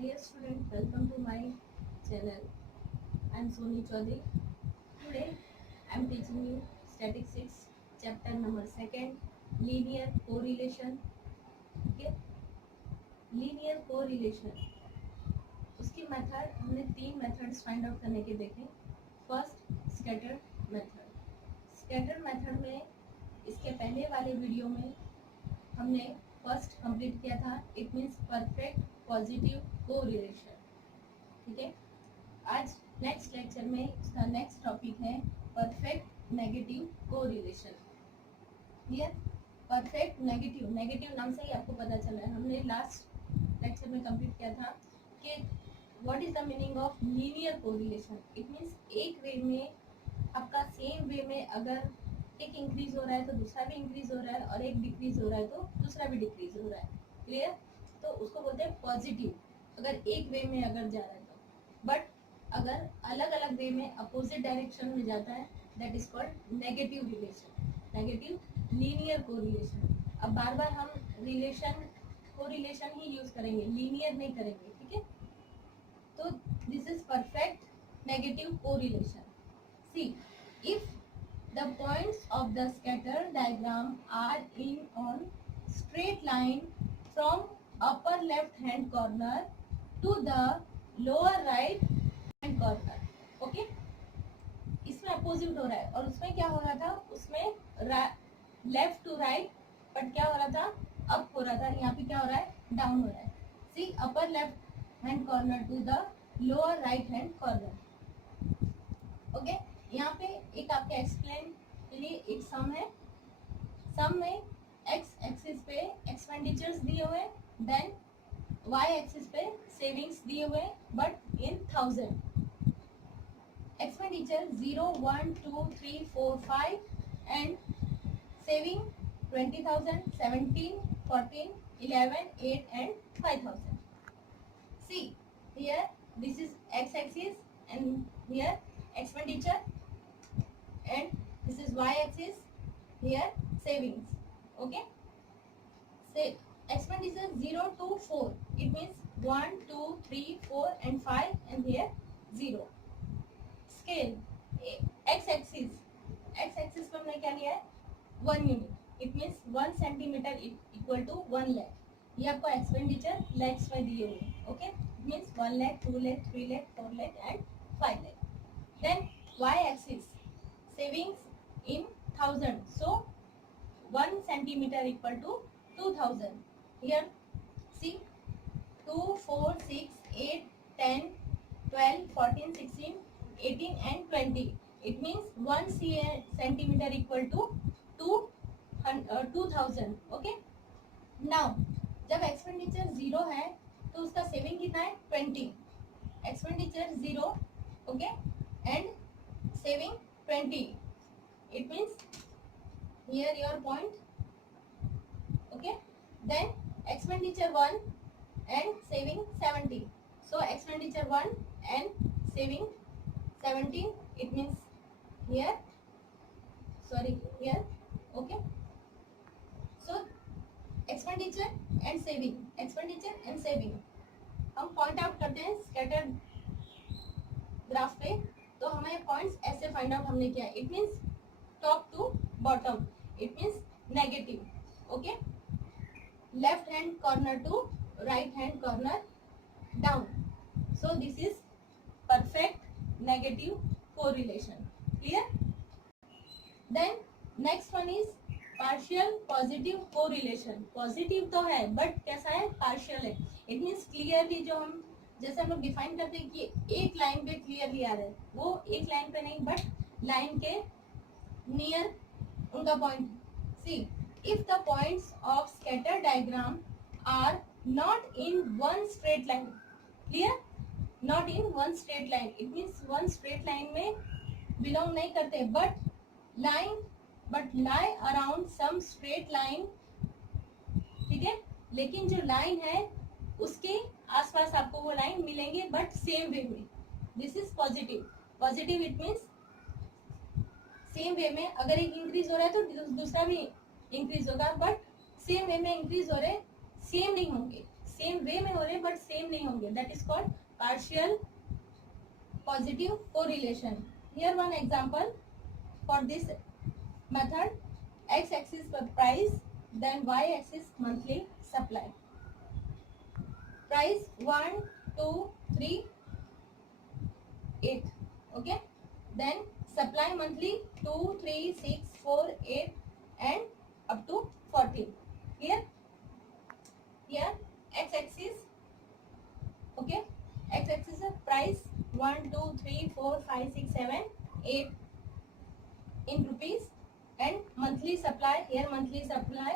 Dear student, welcome to my channel. I am Soni Chaudhary. Today I am teaching you Statistics, chapter number 2, linear correlation. Okay, linear correlation. उसकी method हमने 3 methods find out करने के देखे. First, scattered method. Scattered method में इसके पहले वाले video में हमने फर्स्ट कंप्लीट किया था. It means perfect positive correlation. ठीक है, आज नेक्स्ट लेक्चर में इसका नेक्स्ट टॉपिक है perfect negative correlation. Clear? Perfect negative, negative नाम से ही आपको पता चला है. हमने लास्ट लेक्चर में कंप्लीट किया था कि what is the meaning of linear correlation. It means एक वे में आपका सेम वे में अगर एक इंक्रीज हो रहा है तो दूसरा भी इंक्रीज हो रहा है, और एक डिक्रीज हो रहा है तो दूसरा भी डिक्रीज हो रहा है. क्लियर? तो उसको बोलते हैं पॉजिटिव, अगर एक वे में अगर जा रहा है तो. बट अगर अलग अलग वे में अपोजिट डायरेक्शन में जाता है, that is called negative relation, negative linear correlation. अब बार बार हम रिलेशन कोरिलेशन ही यूज करेंगे, लीनियर नहीं करेंगे. ठीक है, तो this is perfect negative correlation. See, if the points of the scatter diagram are in on straight line from upper left hand corner to the lower right hand corner. Okay, इसमें opposite हो रहा है और उसमें क्या हो रहा था, उसमें लेफ्ट टू राइट, बट क्या हो रहा था, अप हो रहा था. यहाँ पे क्या हो रहा है, डाउन हो रहा है. See, upper left hand corner to the lower right hand corner. Okay, यहाँ पे एक आपके एक्सप्लेन के लिए एक सम है. सम में एक्स एक्सिस पे एक्सपेंडिचर्स दिए हुए, देन वाई एक्सिस पे सेविंग्स दिए हुए, but in 1000. Expenditure 0, 1, 2, 3, 4, 5 and saving 20,000, 17, 14, 11, 8 and 5,000. See here, this is x axis and here expenditure, and this is y axis, here savings. Okay, say expenditure 0 to 4, it means 1, 2, 3, 4 and 5, and here 0. Scale x axis, x axis पर हमने क्या लिया है, 1 unit. It means 1 centimetre equal to 1 lakh. ये आपको expenditure lakhs में दिए हुए. Okay, it means 1 lakh, 2 lakh, 3 lakh, 4 lakh and 5 lakh. Then y axis, savings in 1000, so 1 centimeter equal to 2000. Here see 2, 4, 6, 8, 10, 12, 14, 16, 18 and 20. It means 1 centimeter equal to 2000. Okay, now जब एक्सपेंडिचर 0 है तो उसका saving कितना है, 20. Expenditure 0, okay, and saving 20. It means here your point. Okay, then expenditure 1 and saving 70. So expenditure 1 and saving 17. It means here, sorry, here. Okay, so expenditure and saving, expenditure and saving हम point out करते हैं scatter graph पे. तो हमें points ऐसे find out हमने किया. It means top to bottom, it means negative. Okay, left hand corner to right hand corner down. So this is perfect negative correlation. Clear? Then next one is partial positive correlation. Positive तो है but कैसा है, partial है. It means clearly जो हम जैसे हम लोग डिफाइन करते हैं कि एक लाइन पे क्लियरली आ रहा है, वो एक लाइन पे नहीं बट लाइन के नियर उनका point. See, if the points of scatter diagram are not in one straight line. Clear? Not in one straight line, it means one straight line में बिलोंग नहीं करते, but lie around some straight line. ठीक है, लेकिन जो line है उसके आसपास आपको वो लाइन मिलेंगे बट सेम वे में. This is positive. Positive it means same way में अगर एक इंक्रीज हो रहा है तो दूसरा भी इंक्रीज होगा, बट सेम वे में इंक्रीज हो रहे, सेम नहीं होंगे. सेम वे में हो रहे हैं बट सेम नहीं होंगे, that is called partial positive correlation. Here one example for this method, x axis पर price, then y axis monthly supply. Price 1 2 3 8, okay, then supply monthly 2 3 6 4 8 and up to 14. Here x axis, okay, x axis is price 1 2 3 4 5 6 7 8 in rupees, and monthly supply, here monthly supply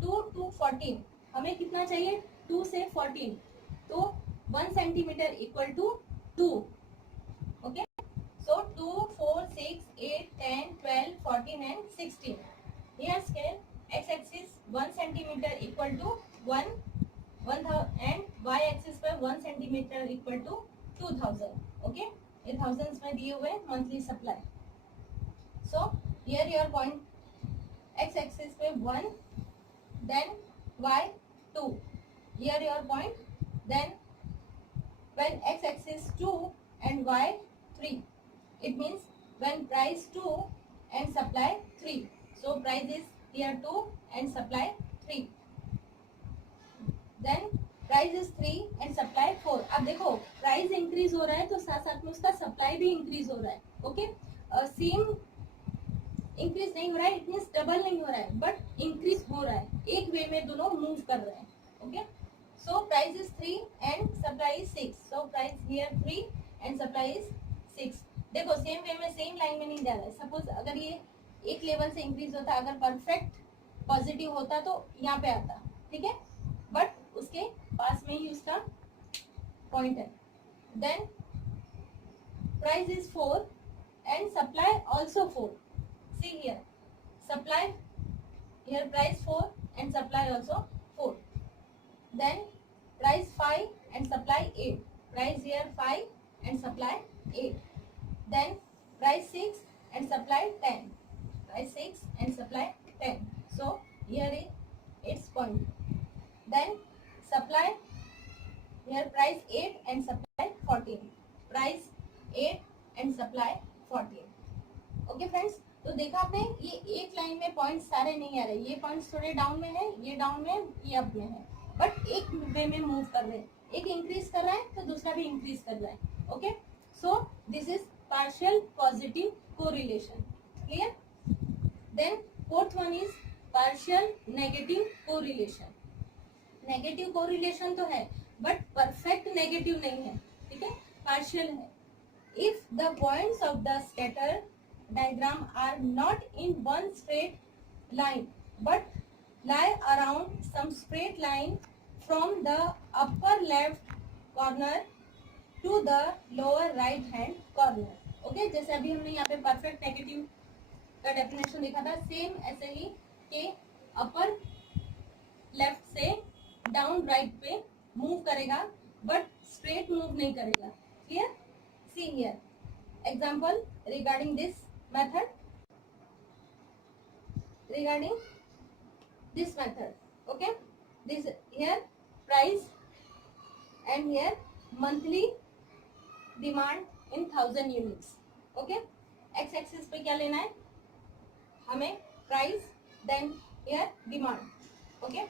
2 to 14. हमें कितना चाहिए? 2 से 14, तो 1 centimetre equal to 2. Okay, so 2 4 6 8 10 12 14 and 16. Here scale x axis 1 centimetre equal to 1 and y axis पर 1 centimetre equal to 2000. Okay, ये thousands में दिए हुए monthly supply. So here your point x axis पे 1, then y 2, here your point, then when x axis 2 and y 3, it means when price 2 and supply 3, so price is here 2 and supply 3, then price is 3 and supply 4. अब देखो price increase हो रहा है तो साथ साथ में उसका सप्लाई भी इंक्रीज हो रहा है. ओके, सेम इंक्रीज नहीं हो रहा है, इट मींस डबल नहीं हो रहा है, बट इंक्रीज हो रहा है. एक वे में दोनों मूव कर रहे हैं. Okay, so price is 3 and supply is 6, so price here 3 and supply is 6. देखो सेम वे में सेम लाइन में नहीं जा रहा है. सपोज अगर ये एक लेवल से इंक्रीज होता, अगर परफेक्ट पॉजिटिव होता तो यहाँ पे आता, ठीक है, बट उसके पास में ही उसका पॉइंट है. Then price is 4 and supply also 4. See here, supply here price 4 and supply also 4. Then price 5 and supply 8. Price here 5 and supply 8. Then price 6 and supply 10. Price 6 and supply 10. So here is its point. Then supply here price 8 and supply 14. Price 8 and supply 14. Okay friends, तो देखा आपने ये एक line में point सारे नहीं आ रहे. ये पॉइंट्स थोड़े डाउन में है, ये डाउन में, ये अप में है, बट एक वे में मूव कर रहे हैं. एक इंक्रीज कर रहा है तो दूसरा भी इंक्रीज कर रहा है. Okay, so this is partial positive correlation. Clear? Then fourth one is partial negative correlation. Negative correlation तो है बट परफेक्ट नेगेटिव नहीं है. ठीक है, पार्शियल है. If the points of the scatter diagram are not in one straight line but lie around some straight line from the upper left corner to the lower right hand corner. Okay, जैसे अभी हमने यहाँ पे perfect negative का definition देखा था, same ऐसे ही कि अपर लेफ्ट से डाउन राइट पे मूव करेगा बट स्ट्रेट मूव नहीं करेगा. Clear? See here example regarding this method, regarding this method. Okay, this here price and here monthly demand in 1000 units. Okay, x axis पे क्या लेना है हमें? price, then here demand. Okay,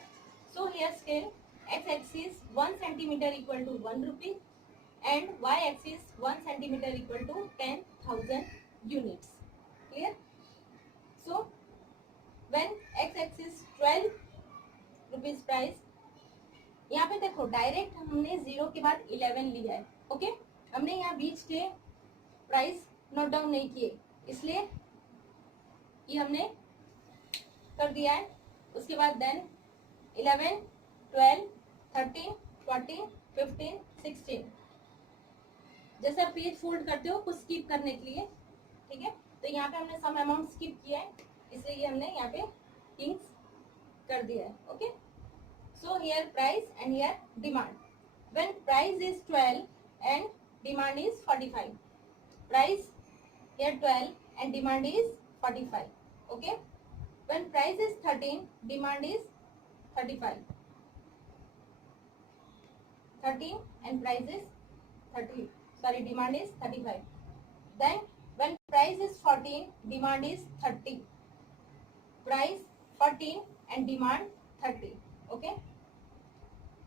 so here scale x axis 1 centimeter equal to 1 rupee and y axis 1 centimeter equal to 10,000 units. Clear? So when x axis 12 rupees price, यहाँ पे देखो direct हमने 0 के बाद 11 लिया है. ओके, हमने यहाँ बीच के प्राइस नोट डाउन नहीं किए, इसलिए ये हमने कर दिया है. उसके बाद देन 11 12 13 14 15 16, जैसे आप पेज फोल्ड करते हो कुछ स्किप करने के लिए. ठीक है, तो यहाँ पे हमने सम अमाउंट स्किप किया है, इसलिए ये हमने यहाँ पे थिंग्स कर दिया है. Okay, so here price and here demand. When price is 12 and demand is 45, price here 12 and demand is 45. Okay, when price is 13 demand is 35. 13 and price is 30, sorry, demand is 35. Then when price is 14, demand is 30. Price 14 and demand 30. Okay.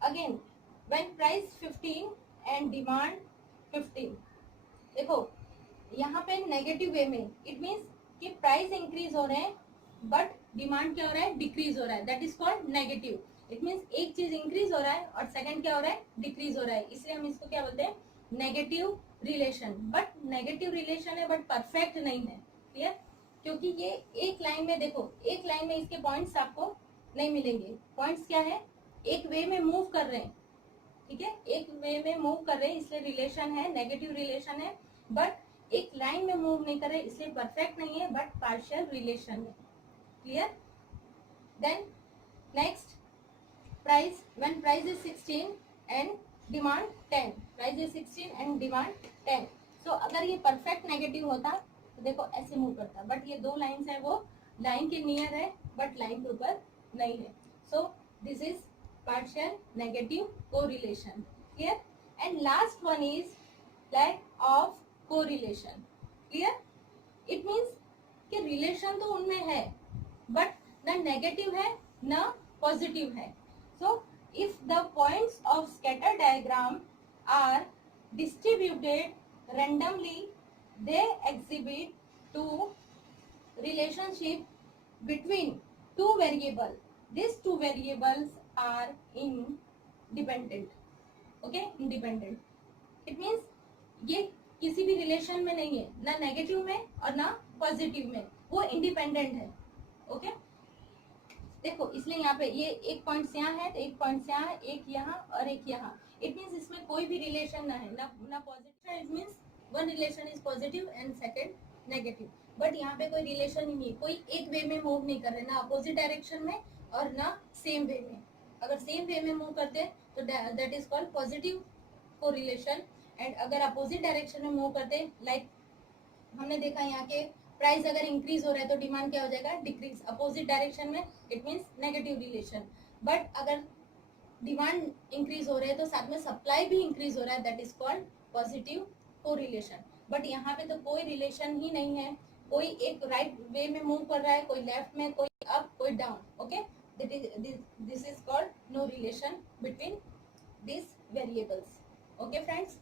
Again, when price 15 and demand 15. देखो यहाँ पे negative way में it means कि price increase हो रहे हैं but demand क्या हो रहा है, डिक्रीज हो रहा है. That is called negative. It means एक चीज इंक्रीज हो रहा है और सेकंड क्या हो रहा है, डिक्रीज हो रहा है. इसलिए हम इसको क्या बोलते हैं, negative relation. But negative relation है बट परफेक्ट नहीं है. क्लियर? क्योंकि ये एक लाइन में, देखो एक लाइन में इसके पॉइंट्स आपको नहीं मिलेंगे. पॉइंट्स क्या है, एक वे में मूव कर रहे हैं. ठीक है, एक वे में मूव कर रहे हैं इसलिए रिलेशन है, नेगेटिव रिलेशन है. बट एक लाइन में मूव नहीं कर रहे इसलिए परफेक्ट नहीं है बट पार्शियल रिलेशन है. Clear? Then next, price, when price is 16 and demand 10. Price is 16 and demand 10. So अगर ये परफेक्ट नेगेटिव होता तो देखो ऐसे मूव करता. बट ये दो लाइन्स है, वो लाइन के नियर है बट लाइन के ऊपर नहीं है. सो this is partial negative correlation. Clear? And last one is lack of correlation. Clear? It means कि relation तो उनमें है but न negative है न positive है. So if the points of scatter diagram are distributed randomly, they exhibit two relationship between two variables. These two variables are independent. Okay, independent. It means ये किसी भी रिलेशन में नहीं है, ना नेगेटिव में और ना पॉजिटिव में, वो इंडिपेंडेंट है. ओके, देखो इसलिए यहाँ पे ये एक पॉइंट यहाँ है तो एक पॉइंट यहाँ है, एक यहाँ और एक यहाँ. इट मीन्स इसमें कोई भी रिलेशन ना है, ना positive. It means one relation is positive and second negative. But यहाँ पे कोई रिलेशन ही नहीं, कोई एक वे में मूव नहीं कर रहे, ना अपोजिट डायरेक्शन में और ना सेम वे में. अगर सेम वे में मूव करते हैं तो that is called positive correlation. And अगर अपोजिट डायरेक्शन में मूव करते हैं, लाइक हमने देखा यहाँ के प्राइस अगर इंक्रीज हो रहा है तो डिमांड क्या हो जाएगा, डिक्रीज. अपोजिट डायरेक्शन में it means negative relation. But अगर डिमांड इंक्रीज हो रहा है तो साथ में सप्लाई भी इंक्रीज हो रहा है, that is called positive correlation. But यहाँ पे तो कोई रिलेशन ही नहीं है. कोई एक राइट वे में मूव कर रहा है, कोई लेफ्ट में, कोई अप, कोई down. Okay, this is called no relation between these variables. Okay friends,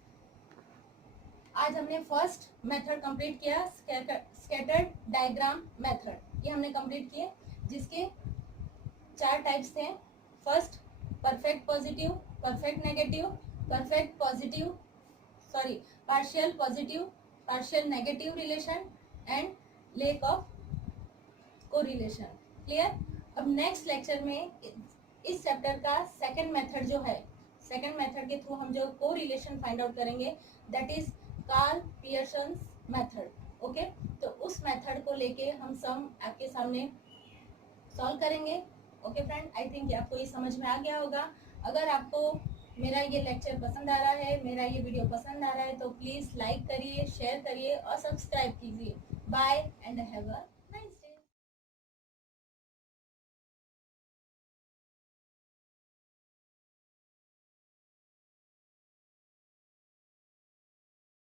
आज हमने फर्स्ट मेथड कंप्लीट किया, स्कैटर्ड डायग्राम मेथड. ये हमने कंप्लीट किए जिसके 4 टाइप्स थे. First perfect positive, perfect negative, perfect positive, sorry partial positive, partial negative relation and lake of correlation. Clear? अब next lecture में इस चैप्टर का सेकंड मेथड जो है, सेकंड मेथड के थ्रू हम जो कोरिलेशन फाइंड आउट करेंगे, that is Karl Pearson's method. Okay, तो उस मेथड को लेके हम सम आपके सामने सॉल्व करेंगे. ओके फ्रेंड, आई थिंक आपको ये समझ में आ गया होगा. अगर आपको मेरा ये लेक्चर पसंद आ रहा है, मेरा ये वीडियो पसंद आ रहा है तो प्लीज लाइक करिए, शेयर करिए और सब्सक्राइब कीजिए. Bye and have a